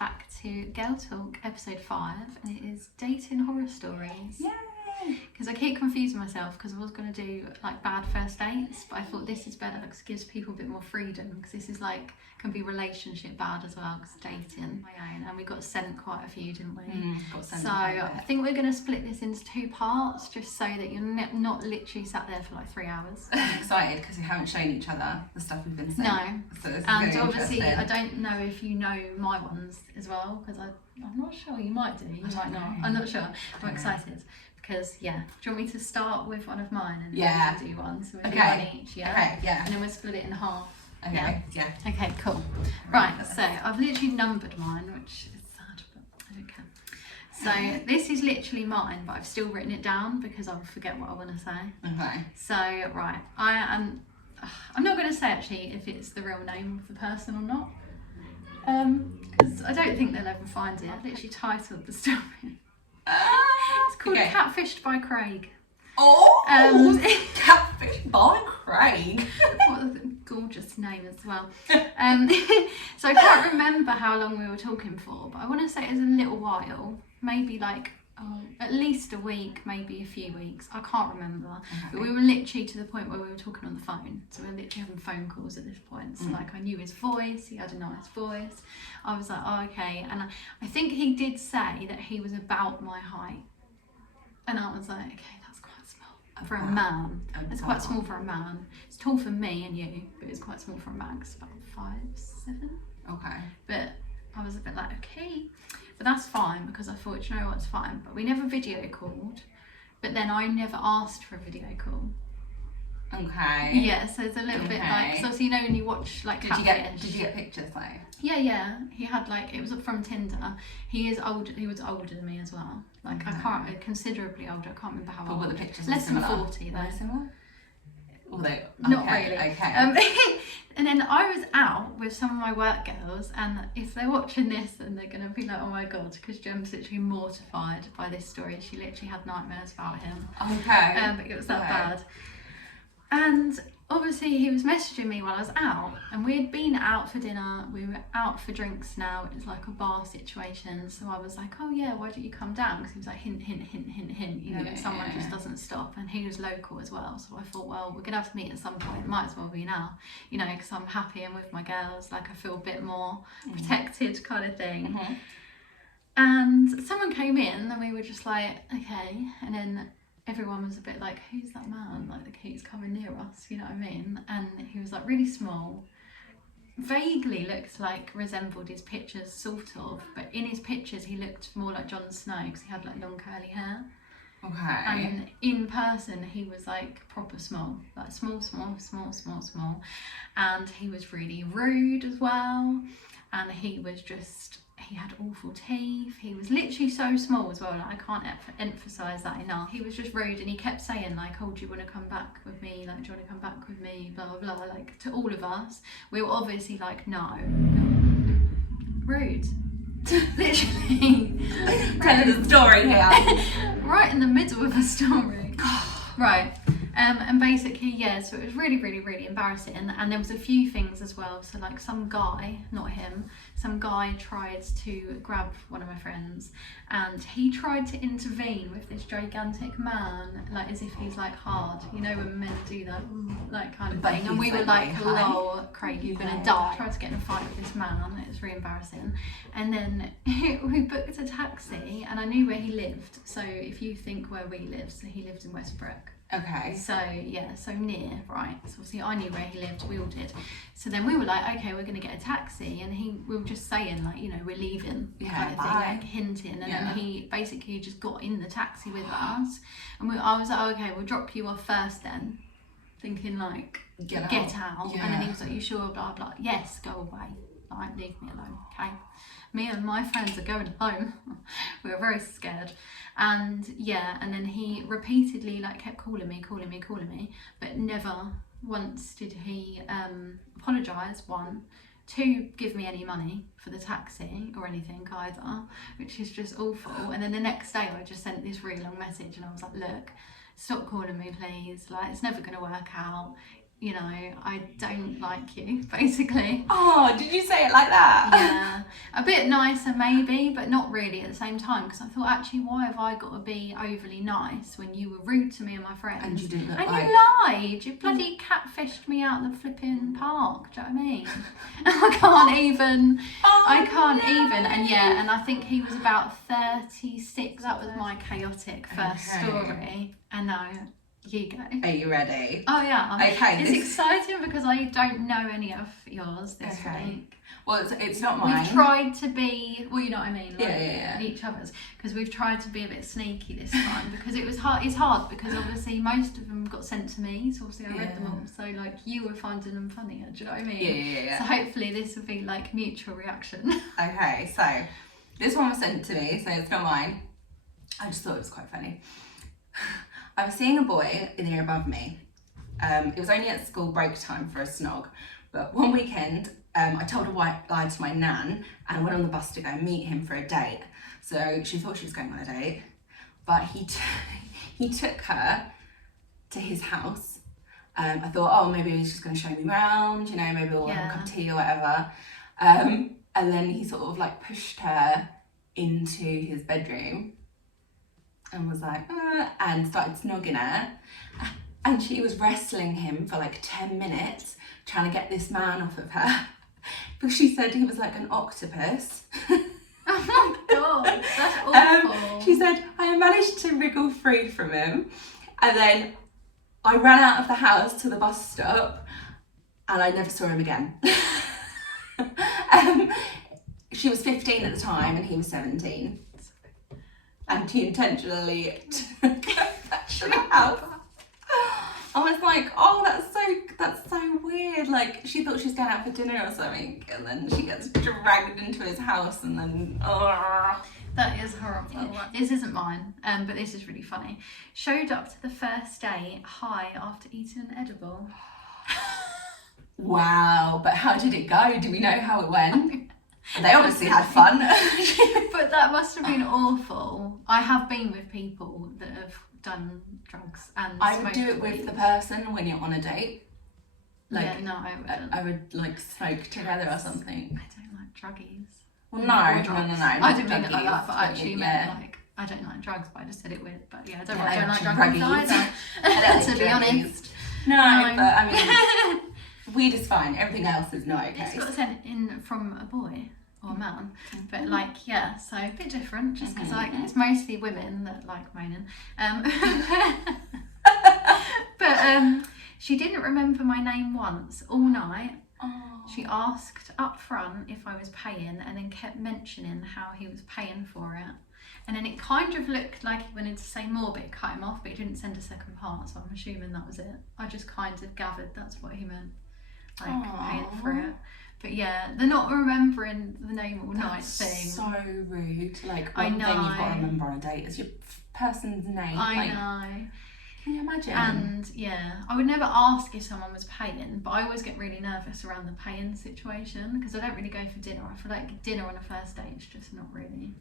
back to Girl Talk episode 5, and it is dating horror stories. Yay! Because I keep confusing myself because I was going to do like bad first dates, but I thought this is better because it gives people a bit more freedom, because this is like can be relationship bad as well, because dating my own, and we got sent quite a few, didn't we? So I think we're going to split this into 2 parts, just so that you're not literally sat there for like 3 hours. I'm excited because we haven't shown each other the stuff we've been sent. No, So this is and very obviously I interesting. don't know if you know my ones as well, because I'm not sure. You might do, you might not. know. I'm not sure. I'm know. excited because do you want me to start with one of mine and Yeah. then we'll do one? So we'll do Okay. one each, yeah? Okay, yeah. And then we'll split it in half. Okay, yeah. Okay, cool. Right, so I've literally numbered mine, which is sad, but I don't care. So this is literally mine, but I've still written it down because I'll forget what I want to say. Okay. So, right, I'm not going to say actually if it's the real name of the person or not, because I don't think they'll ever find it. I've literally titled the story. It's called Okay. Catfished by Craig. Oh, Catfish by Craig. What a gorgeous name as well. So I can't remember how long we were talking for, but I want to say it was a little while, maybe like at least a week, maybe a few weeks. I can't remember. But we were literally to the point where we were talking on the phone. So we were literally having phone calls at this point. So like I knew his voice, he had a nice voice. I was like, oh, okay. And I think he did say that he was about my height. And I was like, okay, that's quite small for a man. It's quite small for a man. It's tall for me and you, but it's quite small for a man. It's about 5'7". Okay. But I was a bit like, okay, but that's fine, because I thought, you know what, it's fine. But we never video called, but then I never asked for a video call. Okay. Yeah, so it's a little bit like, Okay. so obviously, you know, when you watch like Did you get pictures though? Yeah, he had like, it was from Tinder. He was older than me as well. Like considerably older, I can't remember how But old. were the pictures Less than similar? 40 though. Were they similar? Although, Not okay, really. Okay. And then I was out with some of my work girls, and if they're watching this, then they're going to be like, oh my god, because Gem's literally mortified by this story. She literally had nightmares about him. Okay. But it was that bad. And obviously he was messaging me while I was out, and we had been out for dinner, we were out for drinks now, it was like a bar situation. So I was like, oh yeah, why don't you come down? Because he was like, hint, you know, that someone just doesn't stop. And he was local as well, so I thought, well, we're gonna have to meet at some point, might as well be now, you know, because I'm happy and with my girls, like I feel a bit more protected kind of thing. And someone came in and we were just like, okay, and then everyone was a bit like, who's that man, like that keeps coming near us, you know what I mean? And he was like really small, vaguely looked like resembled his pictures sort of, but in his pictures he looked more like Jon Snow because he had like long curly hair. Okay. And in person he was like proper small, like small, and he was really rude as well, and he had awful teeth. He was literally so small as well, like I can't emphasize that enough. He was just rude, and he kept saying like, oh, do you want to come back with me, like, do you want to come back with me, blah blah blah, like to all of us. We were obviously like, no. Rude. Literally. Telling the story here. Right in the middle of a story. Right. And basically, yeah, so it was really, really, really embarrassing. And there was a few things as well. So like some guy, not him, some guy tried to grab one of my friends, and he tried to intervene with this gigantic man, like as if he's like hard, you know, when men do that, like kind of thing. And we were like, lol, Craig, you're gonna die. Tried to get in a fight with this man. It was really embarrassing. And then we booked a taxi, and I knew where he lived. So if you think where we live, so he lived in Westbrook. Okay. So yeah, so near, right? So obviously I knew where he lived, we all did. So then we were like, okay, we're gonna get a taxi, and we were just saying like, you know, we're leaving, kind of thing, like hinting. And then he basically just got in the taxi with us, and I was like, okay, we'll drop you off first then, thinking like, get out. Yeah. And then he was like, you sure, blah blah. Yes, go away, like leave me alone, okay. Me and my friends are going home. We were very scared. And yeah, and then he repeatedly like kept calling me, but never once did he apologise, 1, 2, give me any money for the taxi or anything either, which is just awful. And then the next day I just sent this really long message, and I was like, look, stop calling me please, like it's never going to work out. you know, I don't like you, basically. Oh, did you say it like that? Yeah, a bit nicer maybe, but not really at the same time, because I thought, actually, why have I got to be overly nice when you were rude to me and my friends? And you didn't look and like... you lied. You bloody catfished me out the flipping park. Do you know what I mean? I can't even. And yeah, and I think he was about 36. That was my chaotic first story. And now you go. Are you ready? Oh yeah. Okay. It's exciting because I don't know any of yours this week. Well, it's not mine. We've tried to be, well, you know what I mean, like yeah. each other's, because we've tried to be a bit sneaky this time, because it was hard. It's hard because obviously most of them got sent to me, so obviously I read them all. So like you were finding them funnier. Do you know what I mean? Yeah. So hopefully this will be like mutual reaction. Okay, so this one was sent to me, so it's not mine. I just thought it was quite funny. I was seeing a boy in the year above me. It was only at school break time for a snog, but one weekend I told a white lie to my nan and went on the bus to go meet him for a date. So she thought she was going on a date, but he took her to his house. I thought, oh, maybe he's just going to show me around, you know, maybe we'll have a cup of tea or whatever. And then he sort of like pushed her into his bedroom and was like, and started snogging her. And she was wrestling him for like 10 minutes, trying to get this man off of her. Because she said he was like an octopus. Oh my god, that's awful. She said, I managed to wriggle free from him. And then I ran out of the house to the bus stop and I never saw him again. She was 15 at the time and he was 17. And he intentionally took her back to the house. I was like, oh, that's so weird. Like, she thought she was going out for dinner or something, and then she gets dragged into his house, and then, That is horrible. This isn't mine, but this is really funny. Showed up to the first day high after eating an edible. Wow, but how did it go? Do we know how it went? They obviously had fun. But that must have been awful. I have been with people that have done drugs and I would do it with the person when you're on a date. Like, yeah, no, I wouldn't. I would like smoke together or something. I don't like druggies. Well, no. I didn't mean it like that, but I actually meant like, I don't like drugs, but I just said it weird. But yeah, I don't like drugs either. To be honest. No, but I mean, weed is fine. Everything else is not okay. It's got sent in from a boy or a man, but like, yeah, so a bit different, just because like it's mostly women that like moaning. But she didn't remember my name once all night. Oh. She asked up front if I was paying and then kept mentioning how he was paying for it. And then it kind of looked like he wanted to say more, but it cut him off, but he didn't send a second part, so I'm assuming that was it. I just kind of gathered that's what he meant, like paying for it. But yeah, they're not remembering the name all night thing. So rude. Like, I one know. thing you've got to remember on a date is your person's name. I know. Can you imagine? And yeah, I would never ask if someone was paying, but I always get really nervous around the paying situation because I don't really go for dinner. I feel like dinner on a first date is just not really.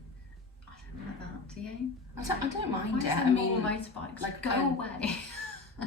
I don't like that. Do you? I don't mind Why it. is there more motorbikes? Like, go away.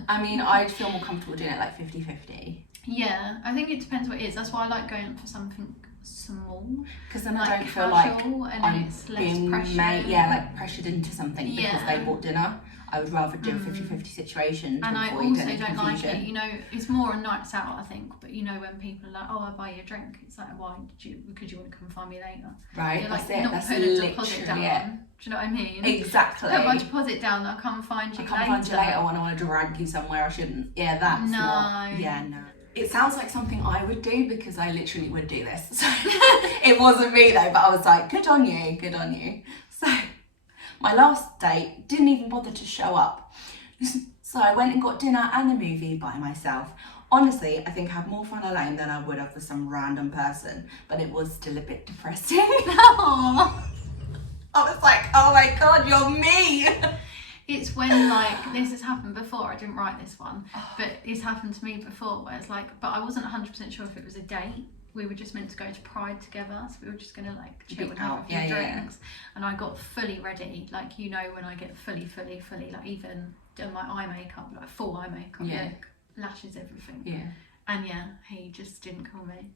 I mean, I'd feel more comfortable doing it like 50-50. Yeah, I think it depends what it is. That's why I like going for something small. Because then like I don't feel like and I'm it's less being pressure. pressured into something because they bought dinner. I would rather do a 50-50 situation. And I also don't like it. You know, it's more a nights out, I think. But you know, when people are like, "Oh, I'll buy you a drink," it's like, "Why did you? Because you want to come find me later." Right. You're like, that's it. not That's putting a deposit literally down. it. Do you know what I mean? Exactly. Put my deposit down. I'll come find you later. I'll come find you later when I want to drag you somewhere I shouldn't. Yeah, that's not. Yeah, no. It sounds like something I would do because I literally would do this. So it wasn't me though, but I was like, good on you, good on you. So my last date didn't even bother to show up. So I went and got dinner and a movie by myself. Honestly, I think I had more fun alone than I would have with some random person, but it was still a bit depressing. Aww. I was like, oh my God, you're me. It's when like this has happened before. I didn't write this one, but it's happened to me before where it's like, but I wasn't 100% sure if it was a date. We were just meant to go to Pride together, so we were just gonna like chill and have a few drinks. And I got fully ready, like, you know, when I get fully like even done my eye makeup, like full eye makeup look. lashes, everything. Yeah. And yeah, he just didn't call me.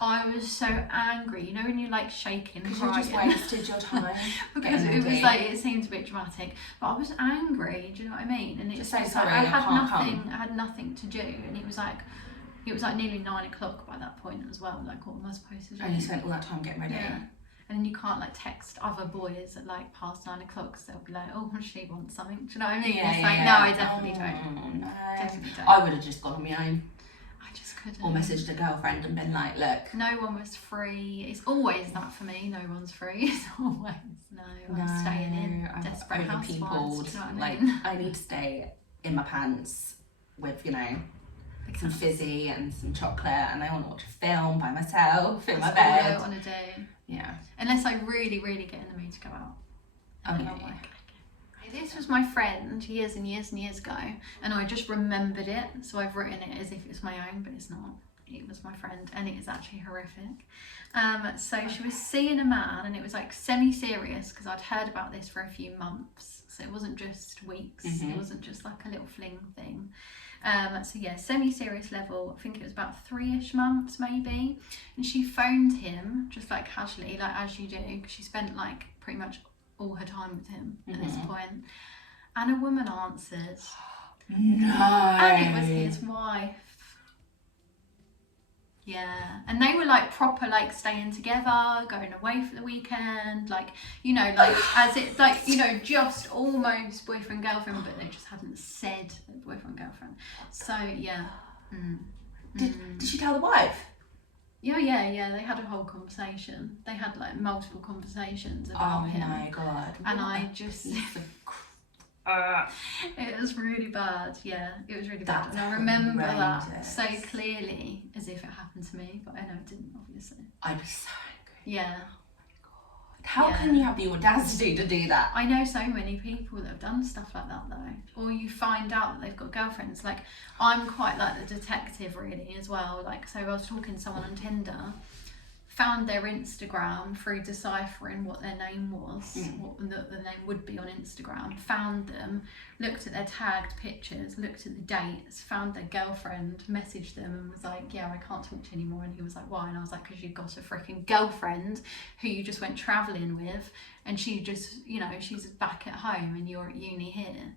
I was so angry, you know, when you're like shaking, because you just wasted your time. Because it was like, it seemed a bit dramatic, but I was angry. Do you know what I mean? And it's just just sorry, like I had nothing to do, and it was like nearly 9 o'clock by that point as well. Like, what am I supposed to do? And you spent all that time getting ready. Yeah. And then you can't like text other boys at like past 9 o'clock, so they'll be like, oh, she wants something. Do you know what I mean? Yeah, it's like, no, I definitely don't. No. Definitely don't. I would have just gone on my own. I just couldn't. Or messaged a girlfriend and been like, look. No one was free. It's always that for me. No one's free. It's always I'm staying in. Desperate housewives. You know what I mean? I need to stay in my pants with, you know, some fizzy and some chocolate, and I want to watch a film by myself in my bed. That's all I want to do. Yeah. Unless I really, really get in the mood to go out. And then I'm like, okay. This was my friend years and years and years ago, and I just remembered it, so I've written it as if it's my own, but it's not. It was my friend, and it is actually horrific. So she was seeing a man, and it was like semi-serious, because I'd heard about this for a few months, so it wasn't just weeks. It wasn't just like a little fling thing. So yeah, semi-serious level. I think it was about 3-ish months maybe, and she phoned him just like casually, like as you do, because she spent like pretty much all her time with him at this point. And a woman answered. No. And it was his wife. Yeah, and they were like proper, like staying together, going away for the weekend, like, you know, like as it, like, you know, just almost boyfriend girlfriend, but they just hadn't said boyfriend girlfriend. So yeah. Did she tell the wife? Yeah. They had a whole conversation. They had like multiple conversations about him. Oh my god! And I just. It was really bad. Yeah, it was really bad. And I remember that so clearly as if it happened to me, but I know it didn't, obviously. I'd be so angry. Yeah. How can you have the audacity to do that? I know so many people that have done stuff like that though. Or you find out that they've got girlfriends. Like, I'm quite like the detective really as well. Like, so I was talking to someone on Tinder, found their Instagram through deciphering what their name was, what the name would be on Instagram, found them, looked at their tagged pictures, looked at the dates, found their girlfriend, messaged them and was like, yeah, I can't talk to you anymore. And he was like, why? And I was like, because you've got a freaking girlfriend who you just went travelling with, and she just, you know, she's back at home and you're at uni here.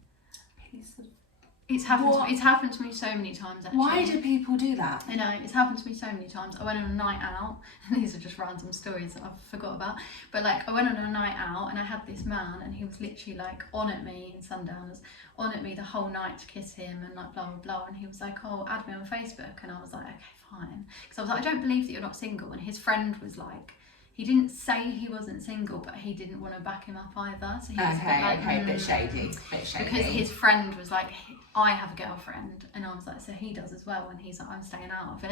It's happened to me so many times actually. Why do people do that? I know, it's happened to me so many times. I went on a night out, and these are just random stories that I've forgot about, but like I went on a night out and I had this man, and he was literally like on at me in Sundowners, on at me the whole night to kiss him and like blah blah blah, and he was like, oh, add me on Facebook, and I was like, okay, fine, because I was like, I don't believe that you're not single. And his friend was like, he didn't say he wasn't single, but he didn't want to back him up either. So he was a bit shady. Because his friend was like, I have a girlfriend, and I was like, so he does as well, and he's like, I'm staying out of it.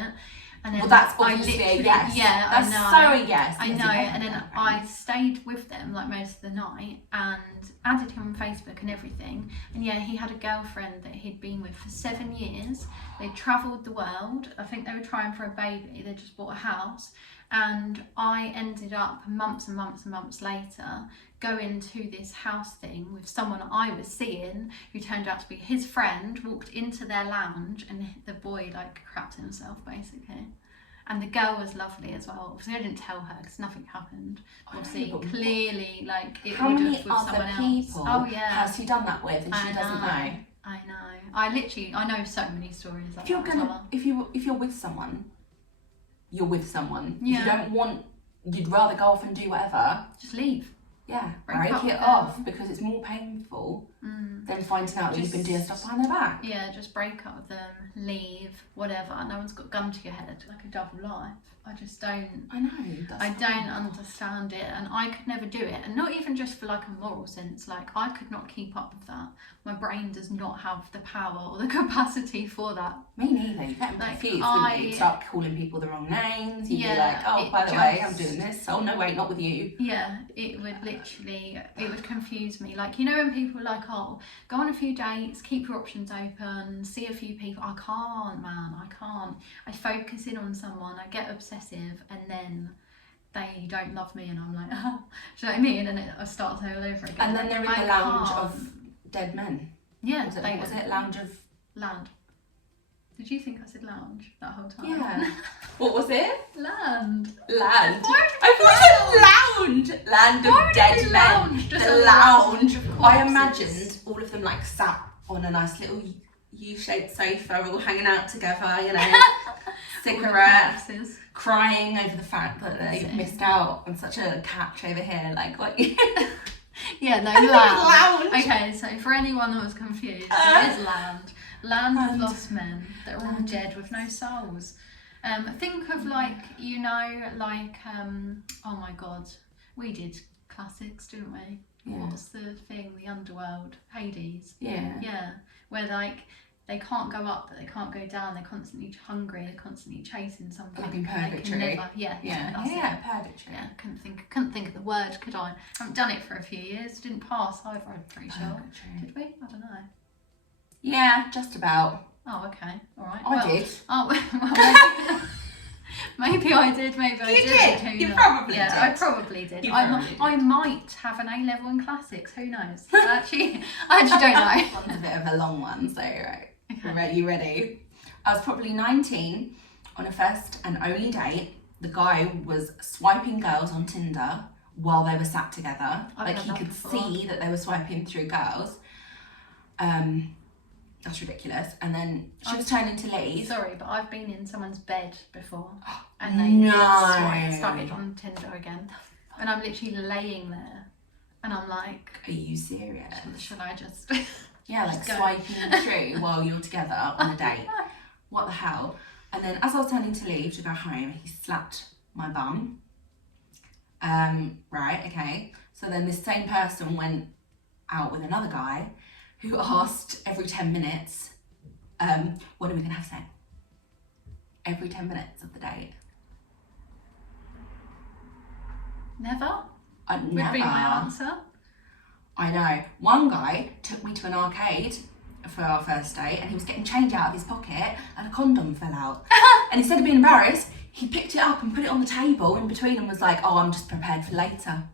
And then well, that's obviously a yes. Yeah, that's I know. So a yes. I know, and then I stayed with them like most of the night and added him on Facebook and everything. And yeah, he had a girlfriend that he'd been with for 7 years. They travelled the world. I think they were trying for a baby. They just bought a house. And I ended up months and months and months later going to this house thing with someone I was seeing who turned out to be his friend, walked into their lounge, and the boy like crapped himself basically. And the girl was lovely as well. Obviously I didn't tell her because nothing happened. Obviously clearly like it would have with someone else. Oh yeah. Has he done that with and she doesn't know? I know. I know so many stories like if you're with someone, you're with someone. Yeah. If you don't want, you'd rather go off and do whatever. Just leave. Yeah, break it off, because it's more painful than finding out that you've been doing stuff behind their back. Yeah, just break up with them, leave, whatever. No one's got a gun to your head, like a double life. I just don't. I know. I don't understand it, and I could never do it. And not even just for like a moral sense. Like I could not keep up with that. My brain does not have the power or the capacity for that. Me neither. You get confused. You'd start calling people the wrong names. You'd be like, oh, by the way, I'm doing this. Oh no, wait, not with you. Yeah, it would literally, it would confuse me. Like, you know when people are like, oh, go on a few dates, keep your options open, see a few people. I can't, man. I can't. I focus in on someone. I get obsessive, and then they don't love me, and I'm like, oh, do you know what I mean? And it starts all over again. And then they're in the lounge of dead men. Yeah. Was it lounge of land? Did you think I said lounge that whole time? Yeah. What was it? Land. Land. Why I thought it said lounge. Land Why of would it dead be men. lounge? Just The a lounge. of I corpses. imagined all of them like sat on a nice little U-shaped sofa, all hanging out together, you know, cigarettes, crying over the fact that they've missed out on such a catch over here. Like what? Yeah, no, lounge. Okay, so for anyone that was confused, it is land. Land of lost men that are all dead with no souls. Think of like, you know, like, oh my God, we did classics, didn't we? Yeah. What's the thing? The underworld, Hades. Yeah. Yeah, where like they can't go up, but they can't go down. They're constantly hungry. They're constantly chasing something. Like in purgatory. They can never, Purgatory. Yeah, couldn't think of the word, could I? Haven't done it for a few years. Didn't pass either, I'm pretty sure. Purgatory. Did we? I don't know. Yeah, just about. Oh, okay, all right. I did. Oh, well, maybe I did. Maybe I didn't. You probably did. I probably did. I might have an A level in classics. Who knows? I actually don't know. One's a bit of a long one, so right. Okay. You ready? I was probably 19 on a first and only date. The guy was swiping girls on Tinder while they were sat together. I've like he could before. see that they were swiping through girls. That's ridiculous. And then she was turning to leave. Sorry, but I've been in someone's bed before, and No. they started on Tinder again, and I'm literally laying there, and I'm like, Are you serious? should I just? Yeah, like Just go. swiping through while you're together on a date. What the hell? And then as I was turning to leave to go home, he slapped my bum. Right, okay. So then this same person went out with another guy who asked every 10 minutes, when are we gonna have sex? Every 10 minutes of the date. Never. Never. Would be my answer. I know. One guy took me to an arcade for our first date and he was getting change out of his pocket and a condom fell out. And instead of being embarrassed, he picked it up and put it on the table in between and was like, oh, I'm just prepared for later.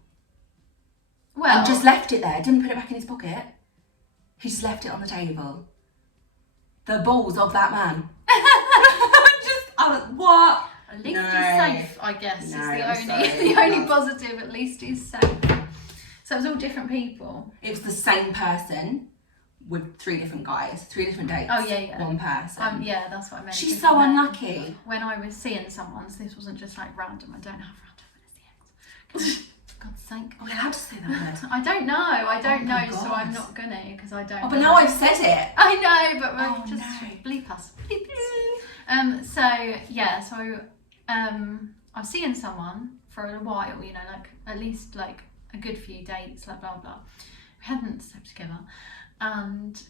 Well, And just left it there, didn't put it back in his pocket. He just left it on the table. The balls of that man. I was, what? at least No. he's safe, I guess. No, is I'm the only sorry. the only positive. At least he's safe. So it was all different people. It was the same person with 3 different guys, 3 different dates. Oh, yeah. One person. Yeah, that's what I meant. She's Different so men. unlucky. When I was seeing someone, so this wasn't just like random. I don't have random lesbians. For God's sake. Am I allowed to say that word? I don't know. I don't Oh my know, so God. I'm not gonna because I don't. Oh, but know. now I've said it. I know, but we'll Oh, just no. bleep us. Bleep us. So yeah, so I was seeing someone for a while, you know, like at least like a good few dates, like blah blah. We hadn't slept together, and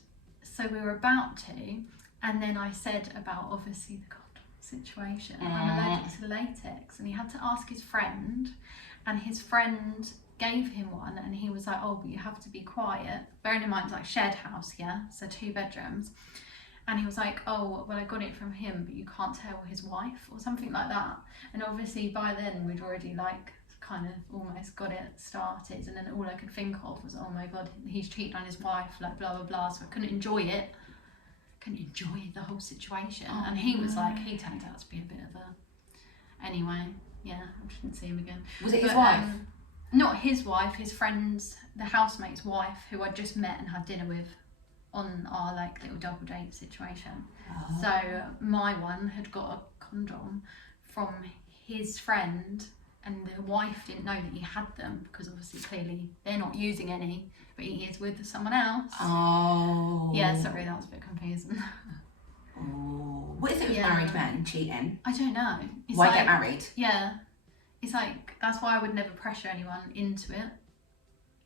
so we were about to, and then I said about obviously the condom situation. I'm allergic to latex, and he had to ask his friend, and his friend gave him one, and he was like, oh, but you have to be quiet. Bearing in mind it's like shared house, yeah, so 2 bedrooms. And he was like, oh, well, I got it from him, but you can't tell his wife or something like that. And obviously by then we'd already like kind of almost got it started. And then all I could think of was, oh my God, he's cheating on his wife, like blah, blah, blah. So I couldn't enjoy it. Couldn't enjoy the whole situation. Oh, and he was like, he turned out to be a bit of a... Anyway, yeah, I shouldn't see him again. Was it his wife? Not his wife, his friend's, the housemate's wife, who I'd just met and had dinner with on our like little double date situation. Oh. So my one had got a condom from his friend, and the wife didn't know that he had them because obviously clearly they're not using any, but he is with someone else. Oh. Yeah, sorry, that was a bit confusing. Oh. What is it with Yeah. married men cheating? I don't know. It's Why like, get married? Yeah, it's like that's why I would never pressure anyone into it.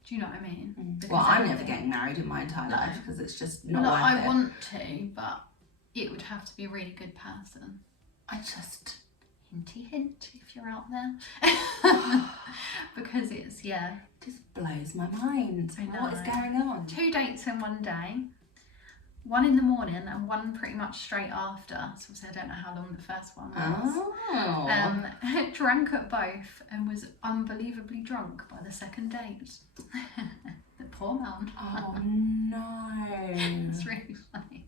Do you know what I mean? Because Well, I'm never everything- getting married in my entire No. life because it's just not Well, worth I it. want to, but it would have to be a really good person. I just... Hinty hint if you're out there. Because it's, yeah, just blows my mind. I know. What is going on? 2 dates in one day. 1 in the morning and 1 pretty much straight after. So obviously I don't know how long the first one was. Oh. Drank at both and was unbelievably drunk by the second date. The poor man. Oh no. It's really funny.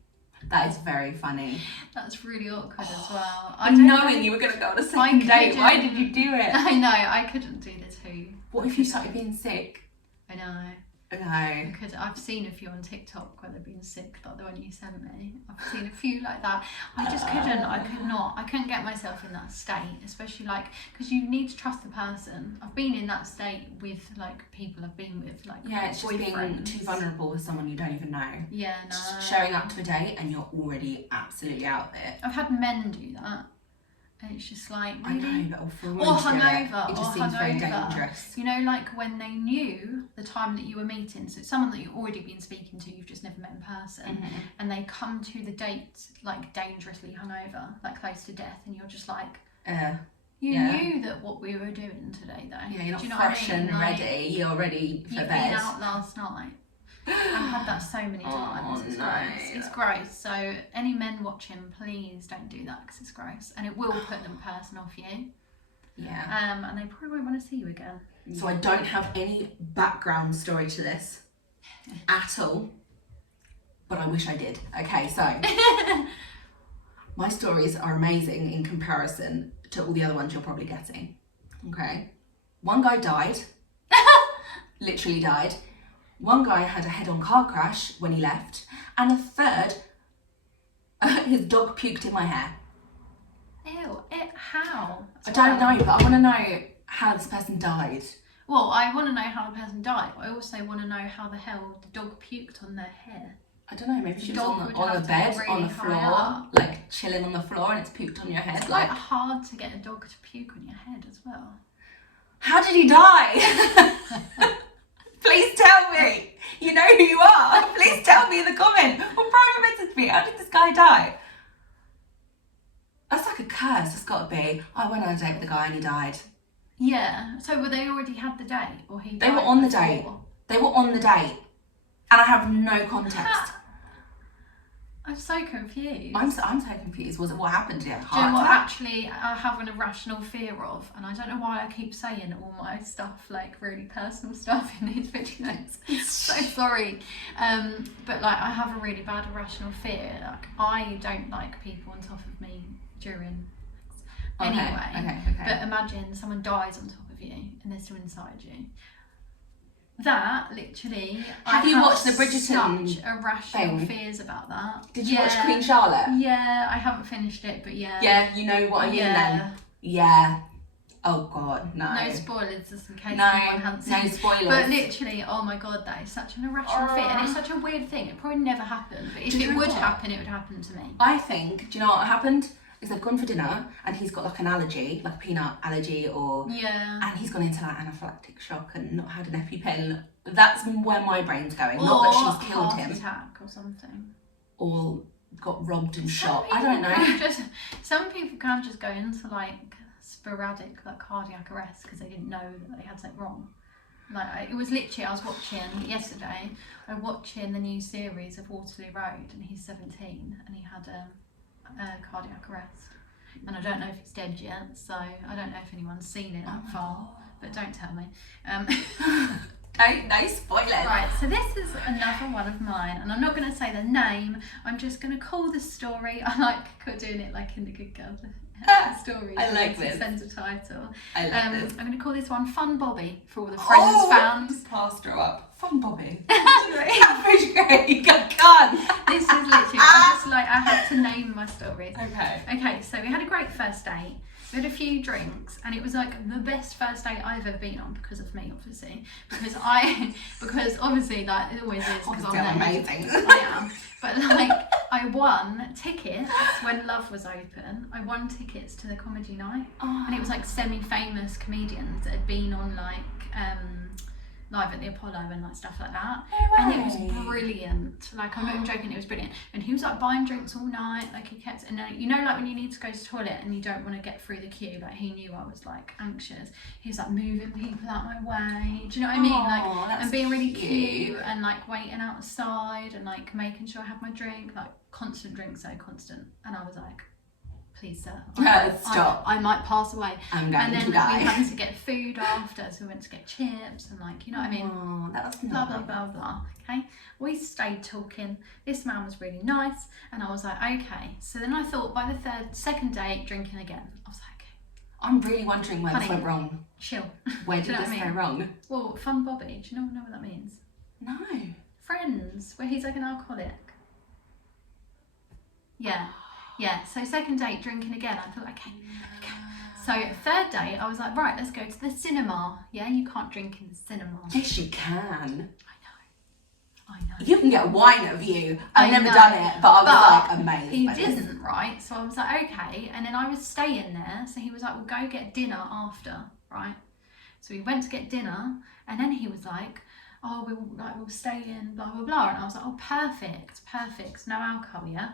That is very funny. That's really awkward as well. Knowing you were going to go on a second date, why did you do it? I know, I couldn't do the two. What if you started being sick? I know. No. I've seen a few on TikTok where they've been sick, like the one you sent me. I've seen a few like that. I just couldn't. I couldn't get myself in that state, especially like because you need to trust the person. I've been in that state with like people I've been with, like it's just being too vulnerable with someone you don't even know. Yeah, no. Just showing up to a date and you're already absolutely out there. I've had men do that. And it's just like, really? I know, but or hungover. It just seems very dangerous. You know, like when they knew the time that you were meeting, so it's someone that you've already been speaking to, you've just never met in person, and they come to the date like dangerously hungover, like close to death, and you're just like, you knew that what we were doing today, though. Yeah, you're not Do you know fresh what I mean? and ready. You're ready for You've bed. been out last night. I've had that so many times. It's gross. It's gross. So any men watching, please don't do that because it's gross and it will put the person off you. Yeah. And they probably won't want to see you again. So I don't have any background story to this at all, but I wish I did. Okay, so my stories are amazing in comparison to all the other ones you're probably getting. Okay. One guy died. Literally died. One guy had a head-on car crash when he left, and a third, his dog puked in my hair. Ew, how? I don't know, but I want to know how this person died. Well, I want to know how the person died, but I also want to know how the hell the dog puked on their hair. I don't know, maybe she was on the bed, really on the floor, like chilling on the floor, and it's puked on your head. It's like hard to get a dog to puke on your head as well. How did he die? Please tell me. You know who you are. Please tell me in the comment or private message me. How did this guy die? That's like a curse. It's got to be. I went on a date with the guy and he died. Yeah. So were they already had the date, or he? They were on the date. They were on the date, and I have no context. I'm so confused. I'm so confused. Was it what happened to you? Do you know what actually I have an irrational fear of? And I don't know why I keep saying all my stuff, like really personal stuff in these videos. So sorry. But like I have a really bad irrational fear. Like I don't like people on top of me during anyway. But imagine someone dies on top of you and they're still inside you. That literally, have you watched the Bridgerton such irrational fears about that. Did you watch Queen Charlotte? Yeah, I haven't finished it, but yeah. Yeah, you know what I mean then. Yeah. Oh God, no. No spoilers, just in case anyone hasn't seen. No spoilers. But literally, oh my God, that is such an irrational fear, and it's such a weird thing. It probably never happened, but if it would happen, it would happen to me. I think. Do you know what happened? Is they've gone for dinner and he's got like an allergy, like a peanut allergy, or and he's gone into like anaphylactic shock and not had an EpiPen. That's where my brain's going. Not that she's killed him. Attack or something. Or got robbed and shot. I don't know. Some people can just go into like sporadic like cardiac arrest because they didn't know that they had something wrong. Like it was literally, I was watching yesterday. I'm watching the new series of Waterloo Road, and he's 17 and he had a cardiac arrest, and I don't know if it's dead yet, so I don't know if anyone's seen it that far, but don't tell me. No spoilers. Right, so this is another one of mine, and I'm not going to say the name, I'm just going to call the story, I like doing it like in the Good Girl stories. I like this. Send a title. I like this. I'm going to call this one Fun Bobby for all the friends found. Passed her up. Fun Bobby. That was great. God. This is literally, I have to name my stories. Okay, so we had a great first date. We had a few drinks, and it was like the best first date I've ever been on because of me, obviously. Because obviously, like it always is. Because I'm amazing. I am. But like, I won tickets when Love was open. I won tickets to the comedy night, and it was like semi-famous comedians that had been on like Live at the Apollo and like stuff like that. And it was brilliant. Like I'm not even joking, it was brilliant. And he was like buying drinks all night, like he kept, and then you know like when you need to go to the toilet and you don't want to get through the queue, like he knew I was like anxious. He was like moving people out my way. Do you know what I mean? Like and being really cute and like waiting outside and like making sure I had my drink, like constant drinks, so constant. And I was like, please sir, Stop. I might pass away. I'm going and then to die. we had to get food after, so we went to get chips and like, you know what I mean? Oh, that was Blah, blah, blah, blah. Okay. We stayed talking. This man was really nice. And I was like, okay. So then I thought by the second date, drinking again. I was like, I'm really wondering where this honey, went wrong. chill. Where Do did you know this what I go mean? wrong? Well, fun Bobby. Do you know what that means? No. Friends, where he's like an alcoholic. Yeah. Yeah. So second date, drinking again. I thought, okay. So third date, I was like, right, let's go to the cinema. Yeah, you can't drink in the cinema. Yes, you can. I know. You can get wine at View. I've never know. done it, but I was like amazed. He by this. didn't, right? So I was like, okay. And then I was staying there. So he was like, we'll go get dinner after, right? So we went to get dinner, and then he was like, oh, we'll stay in, blah blah blah. And I was like, oh, perfect. No alcohol, yeah.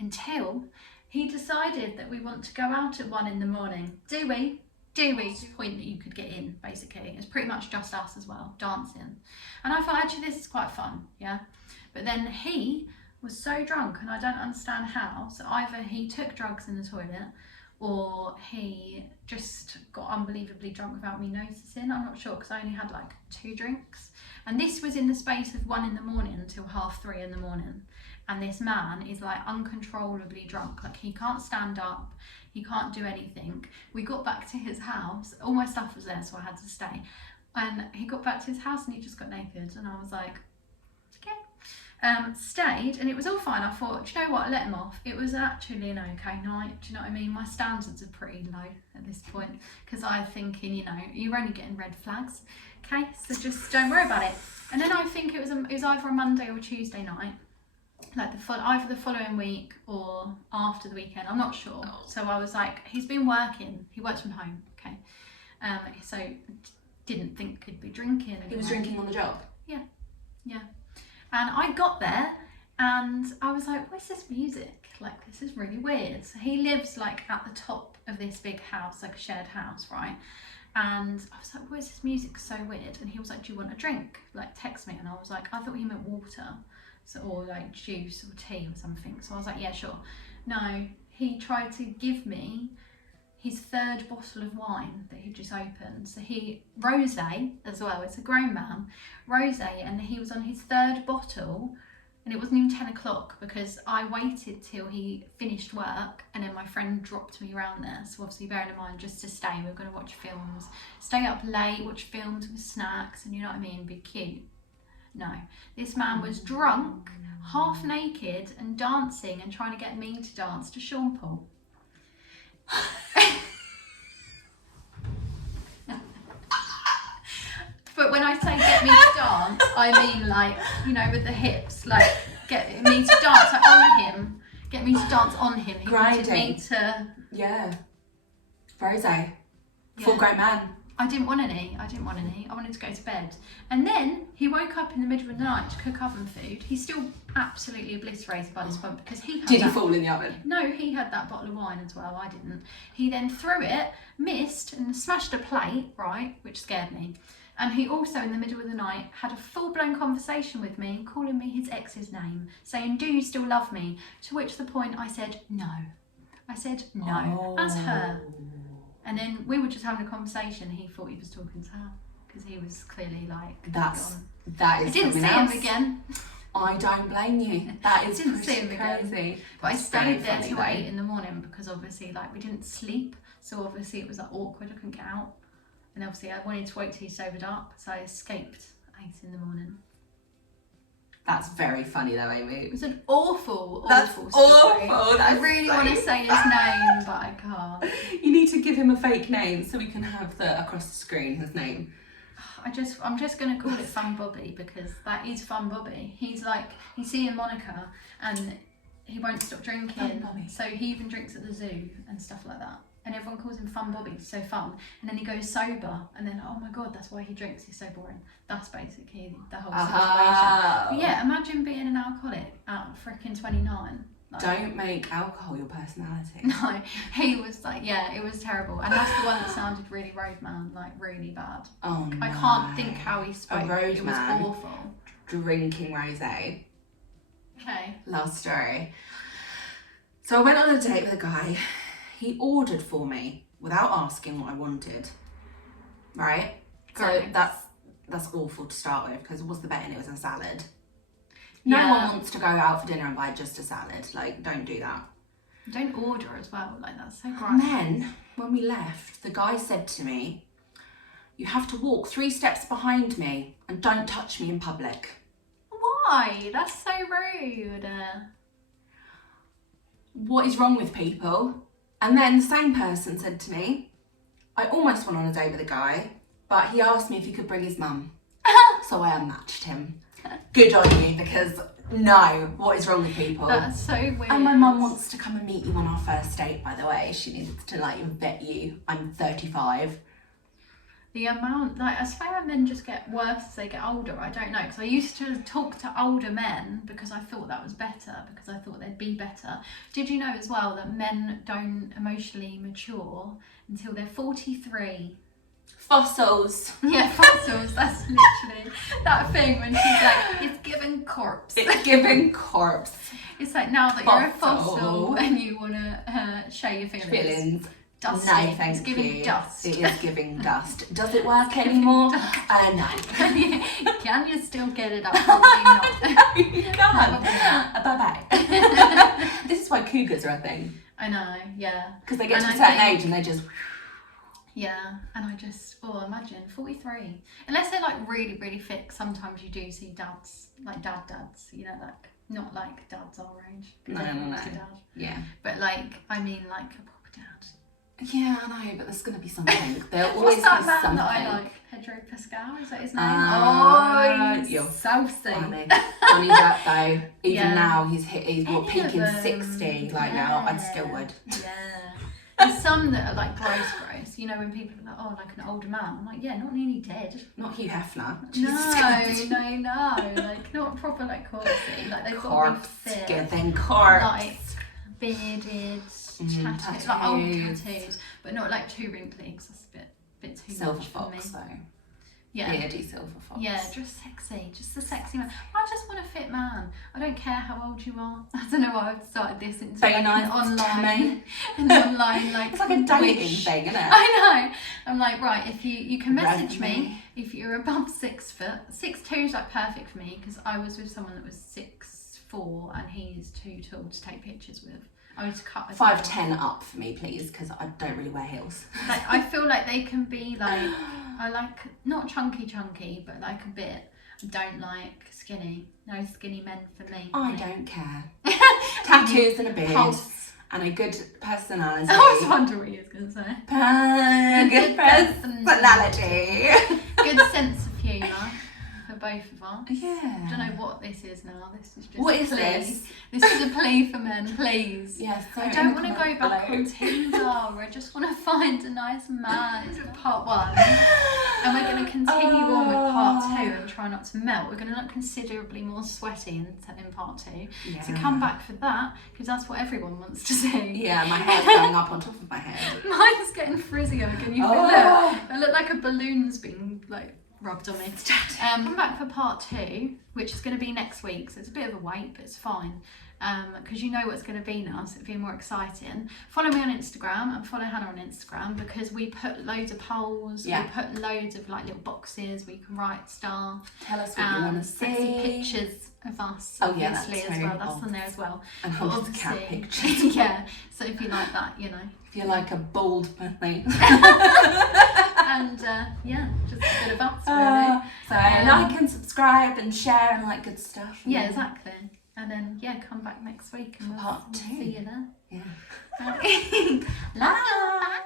Until he decided that we want to go out at 1 a.m. Do we? To the point that you could get in, basically. It's pretty much just us as well, dancing. And I thought, actually, this is quite fun, yeah? But then he was so drunk, and I don't understand how. So either he took drugs in the toilet, or he just got unbelievably drunk without me noticing. I'm not sure, because I only had like 2 drinks. And this was in the space of 1 a.m. until 3:30 a.m. And this man is like uncontrollably drunk. Like he can't stand up. He can't do anything. We got back to his house. All my stuff was there, so I had to stay. And he got back to his house and he just got naked. And I was like, okay. Stayed, and it was all fine. I thought, do you know what? I let him off. It was actually an okay night. Do you know what I mean? My standards are pretty low at this point, because I'm thinking, you know, you're only getting red flags. Okay, so just don't worry about it. And then I think it was either a Monday or Tuesday night. Like either the following week or after the weekend, I'm not sure. So I was like, he's been working, he works from home, okay. So didn't think he'd be drinking anymore. He was drinking on the job? Yeah. And I got there and I was like, what's this music? Like, this is really weird. So he lives like at the top of this big house, like a shared house, right? And I was like, why is this music so weird? And he was like, do you want a drink? Like, text me. And I was like, I thought he meant water. So, or like juice or tea or something. So I was like, yeah, sure. No, he tried to give me his 3rd bottle of wine that he just opened. So rosé as well, it's a grown man, rosé, and he was on his 3rd bottle, and it wasn't even 10 o'clock because I waited till he finished work, and then my friend dropped me around there. So obviously bearing in mind, just to stay, we we're going to watch films, stay up late, watch films with snacks, and you know what I mean, be cute. No, this man was drunk, half naked, and dancing and trying to get me to dance to Sean Paul. But when I say get me to dance, I mean like, you know, with the hips, like get me to dance like, on him, get me to dance on him. He wanted me to... Yeah. Rosé. Full grown man. I didn't want any. I wanted to go to bed. And then he woke up in the middle of the night to cook oven food. He's still absolutely obliterated by this point because he had Did he fall in the oven? No, he had that bottle of wine as well. I didn't. He then threw it, missed, and smashed a plate, right, which scared me. And he also, in the middle of the night, had a full-blown conversation with me, calling me his ex's name, saying, do you still love me? To which the point I said, no. I said, no, as her. And then we were just having a conversation. He thought he was talking to her because he was clearly like... That is I didn't see him again. I don't blame you. That is didn't see him crazy. Again. But I stayed there till 8 in the morning because obviously like we didn't sleep. So obviously it was like awkward. I couldn't get out. And obviously I wanted to wait till he sobered up. So I escaped at 8 in the morning. That's very funny though, Amy. It was an awful story. I really want to say his name, but I can't. You need to give him a fake name so we can have across the screen his name. I'm just gonna call it Fun Bobby because that is Fun Bobby. He's like, he's seeing Monica and he won't stop drinking. So he even drinks at the zoo and stuff like that. And everyone calls him Fun Bobby, so fun. And then he goes sober, and then, oh my God, that's why he drinks, he's so boring. That's basically the whole situation. But yeah, imagine being an alcoholic at freaking 29. Like, don't make alcohol your personality. No, he was like, yeah, it was terrible. And that's the one that sounded really roadman, like really bad. Oh no. I can't think how he spoke. A roadman. It was awful. Drinking rosé. Okay. Last story. So I went on a date with a guy. He ordered for me without asking what I wanted. Right? Gross. So that's awful to start with, because what's the bet in it was a salad. No Yeah. one wants to go out for dinner and buy just a salad. Like, don't do that. Don't order as well. Like, that's so gross. And then, when we left, the guy said to me, "You have to walk 3 steps behind me and don't touch me in public." Why? That's so rude. What is wrong with people? And then the same person said to me, "I almost went on a date with a guy, but he asked me if he could bring his mum." So I unmatched him. Good on you, because no, what is wrong with people? That's so weird. And my mum wants to come and meet you on our first date, by the way. She needs to like vet you. I'm 35. The amount, like, I swear men just get worse as they get older. I don't know, because I used to talk to older men because I thought that was better, because I thought they'd be better. Did you know as well that men don't emotionally mature until they're 43? Fossils. Yeah, fossils. That's literally that thing when she's like, it's given corpse. It's giving corpse. It's like, now that you're a Fossil. fossil and you want to show your feelings. Dusty. No, thank It's giving you. dust. It is giving dust. Does it work anymore? No. Can you still get it up? Probably not. You can't. Bye-bye. This is why cougars are a thing. I know, yeah. Because they get And to a I certain think- age and they just... Yeah, and I just, imagine 43. Unless they're like really, really thick, sometimes you do see dads, like dads, you know, like, not like dads our age. No. Everyone's a dad. Yeah. But like, I mean like a proper dad. Yeah, I know, but there's going to be something. There'll always What's that be man something. that I like? Pedro Pascal, is that his name? He's you're saucy. funny. Funny that though. Even Yeah. now, he's Any of peaking them. 60. Like now, I still would. Yeah. There's some that are like gross. You know, when people are like, oh, like an older man. I'm like, yeah, not nearly dead. Not Hugh Hefner. No. Like, not proper, like, corpsey. Like, they've got to Corpse. be fit. Giving corpse. Like, bearded, tattoos. Like, old tattoos. But not, like, too wrinkly, because that's a bit too Silver much fox for me. though. Yeah. Beardy silver fox. Yeah, just sexy, just a sexy man. I just want a fit man. I don't care how old you are. I don't know why I've started this into Very like nice an to me. online like It's like a dating wish. thing, isn't it? I know. I'm like, right, if you can message Resume. me if you're above 6 foot. 6'2" is like perfect for me, because I was with someone that was 6'4" and he's too tall to take pictures with. I was cut as 5'10" up for me, please, because I don't really wear heels. Like, I feel like they can be like, I like not chunky, but like a bit. I don't like skinny. No skinny men for me. I don't care. Tattoos and a beard. Pulse. And a good personality. I was wondering what you was going to say. Good personality. Good sense of humour for both of us. Yeah. I don't know what this is now. This is just What a is plea. this? This is a plea for men, please. Yes. I don't want to go back on Tinder. I just want to find a nice man. This is part 1. And we're going to continue on with part 2 and try not to melt. We're going to look considerably more sweaty in part 2. Yeah. So come back for that, because that's what everyone wants to see. Yeah, my hair's going up on top of my head. Mine's getting frizzier. Can you feel Oh. it? I look like a balloon's being like rubbed on me. Come back for part 2, which is going to be next week. So it's a bit of a wait, but it's fine. Because you know what's going to be now, so it'll be more exciting. Follow me on Instagram and follow Hannah on Instagram, because we put loads of polls. Yeah. We put loads of like little boxes where you can write stuff. Tell us what you want to Sexy see. pictures of us, Oh, yeah, obviously, that as too. well. That's on there as well. And But hundreds of cat obviously- pictures. Yeah. So if you like that, you know. If you like a bald puppy. And yeah, just a bit of us really. So like and subscribe and share and like good stuff. Yeah, exactly. And then yeah, come back next week and we'll Part we'll 2. see you there. Yeah. Love you. Bye.